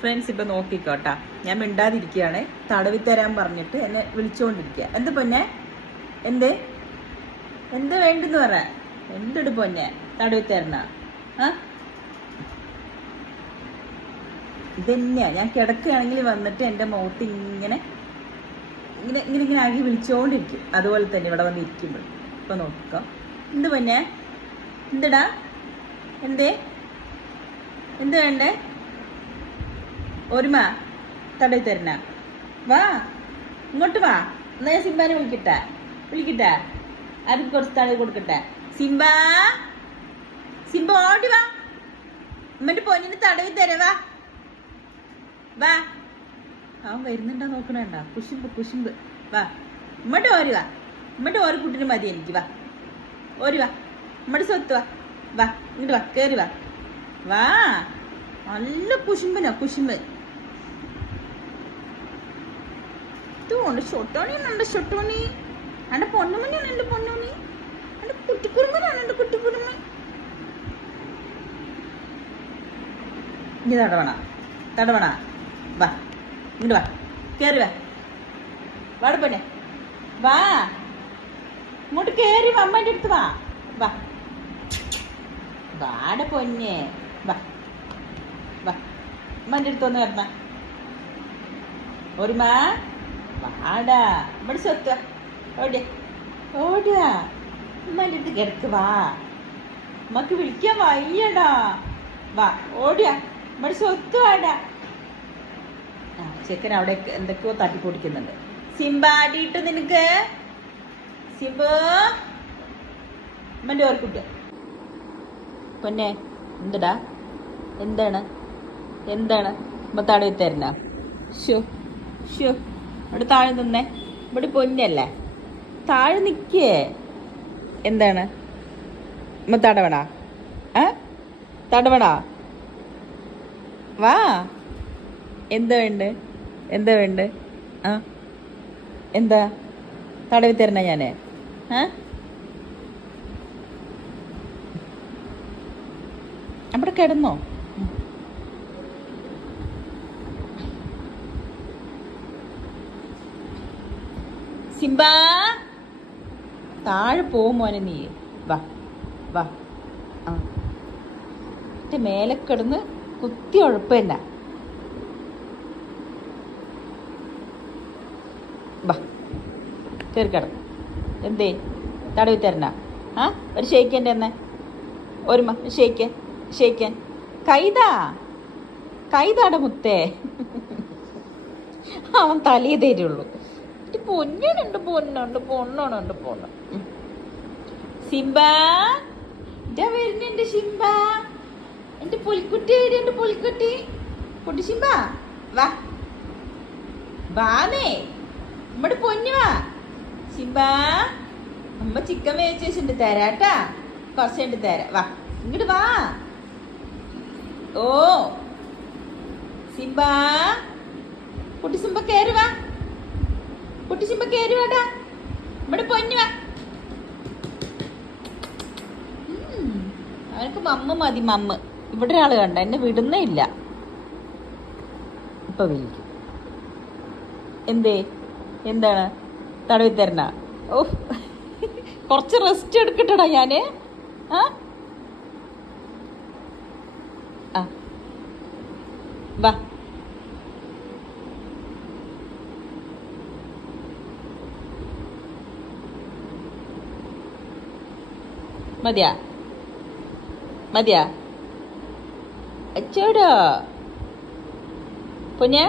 Friends ഇപ്പൊ നോക്കിക്കോട്ടാ. ഞാൻ മിണ്ടാതിരിക്കുകയാണ്. തടവി തരാൻ പറഞ്ഞിട്ട് എന്നെ വിളിച്ചുകൊണ്ടിരിക്കുക എന്ത് പൊന്നെ? എന്ത്? എന്ത് വേണ്ടെന്ന് പറ. എന്തിട്ട് പൊന്നെ? തടവി തരണ. ആ? ഞാൻ കിടക്കുകയാണെങ്കിൽ വന്നിട്ട് എന്റെ മുഖത്ത് ഇങ്ങനെ ഇങ്ങനെ ഇങ്ങനെ ഇങ്ങനെ ആകി വിളിച്ചുകൊണ്ടിരിക്കും അതുപോലെ തന്നെ ഇവിടെ വന്ന് ഇരിക്കുമ്പോൾ. ഇപ്പൊ നോക്കാം എന്ത് പൊന്നെ? എന്തിടാ? എന്തേ? എന്ത് വേണ്ടേ? ഒരുമ തടയി തരണ വാ ഇങ്ങോട്ട് വാ. എന്നാ ഞാൻ സിംബാനെ വിളിക്കട്ടെ? വിളിക്കട്ടെ? അത് കുറച്ച് തടയി കൊടുക്കട്ടെ. സിംബ സിംബ ഓടി വാ. എന്നിട്ട് പൊന്നിന് തടവി തരവാ വാ. അവൻ വരുന്നുണ്ടോ നോക്കണേണ്ട കുശുമ്പ് കുശുമ്പ്. വാ. ഇമ്മട്ട് ഓരി വാ. ഇമ്മട്ട് ഓരോ കുട്ടിന് മതി എനിക്ക് വാ. ഓരി വാ. ഇമ്മട്ട് സ്വത്ത് വാ. വാ ഇങ്ങോട്ട് വാ കയറി വാ. വാ. നല്ല കുശുമ്പനാ കുശുമ്പ്. ഇതുകൊണ്ട് ഷൊട്ടോണി. ഉണ്ട് ഷൊട്ടോണി എന്റെ പൊന്നുമണിയാണ് പൊന്നുമണി. എന്റെ കുട്ടിക്കുറുമ്പനാണ് എന്റെ കുട്ടിക്കുറുമ്പൻ ഇനി തടവണ. തടവണ. വാ. ഇങ്ങോട്ട് വാ. കേറി വാ. വാട വാ. ഇങ്ങോട്ട് വാ. അമ്മേന്റെ അടുത്ത് വാ. വാ. വാട പൊന്നെ. വാ. വാ. അമ്മേന്റെ അടുത്ത് ഒന്ന് കിടന്ന ഒരുമാ വാടാ ഇവിടെ സ്വത്ത്. ഓടിയ ഓടിയ. ഉമ്മന്റെ അടുത്ത് കിടക്ക് വാ. ഉമ്മക്ക് വിളിക്കാൻ വയ്യടാ. വാ ഓടിയ ഇവിടെ സ്വത്ത് വാടാ. ആ ചെക്കൻ അവിടെ എന്തൊക്കെയോ തട്ടിപ്പൊടിക്കുന്നുണ്ട്. സിംബ അടിയിട്ട് നിനക്ക്? സിംബു? ഉമ്മന്റെ ഓർക്കുട്ട് പൊന്നെ എന്തടാ? എന്താണ്? എന്താണ്? ഉമ്മ തടവി തരണ ഷു ഷോ ഇവിടെ താഴെ നിന്നേ. ഇവിടെ പൊന്നല്ലേ? താഴെ നിൽക്കേ എന്താണ്? തടവണ. ആ തടവണ. വാ. എന്താ വേണ്ട? എന്താ വേണ്ട? ആ? എന്താ? തടവി തരണ ഞാൻ ആ അവിടെ കിടന്നോ? സിംബ. താഴെ പോവും മോനെ നീ. വാ വാ. ആ. മേലെ കിടന്ന് കുത്തി ഉഴപ്പല്ല വാ എന്തേ? തടവി തരണ ആ ഒരു ഷെയ്ക്കന്റെ എന്നെ ഒരു മ ഷെയ്ക്കൻ ഷെയ്ക്കൻ കൈതാ. കൈതാടെ മുത്തേ. അവൻ തലേ തരുള്ളൂ. ഇത് പൊന്നുണ്ട് പൊന്നുണ്ട് പൊണ്ണുണ്ട് പൊണ്ണ്. സിംബ ഇതാ വരുന്നുണ്ട് സിംബ. എന്റെ പുൽക്കുട്ടി എന്റെ പുൽക്കുട്ടി? കുട്ടി സിംബ വാ. വാനേ നമ്മുടെ പൊന്നു വാ. സിംബ അമ്മ ചിക്കൻ വേവിച്ച് വെച്ചിട്ടുണ്ട് തരാട്ടാ കുറച്ചുണ്ട് തരാം. വാ ഇങ്ങോട്ട് വാ. ഓ സിംബ. കുട്ടി സിംബ കയറി വാ. കുട്ടി സിംബ കേറി വാടാ. നമ്മുടെ പൊന്നു അവനക്ക് മമ്മ മതി മമ്മ. ഇവിടെ ഒരാൾ കണ്ട എന്നെ വിടുന്നേ ഇല്ല. ഇപ്പൊ വിളിക്കും. എന്തേ? എന്താണ്? തടവി തരണ? ഓ കുറച്ച് റെസ്റ്റ് എടുക്കട്ടടാ ഞാൻ. ആ. വാ. മതിയാ? മതിയാ? അച്ചോടോ? പൊന്നെ?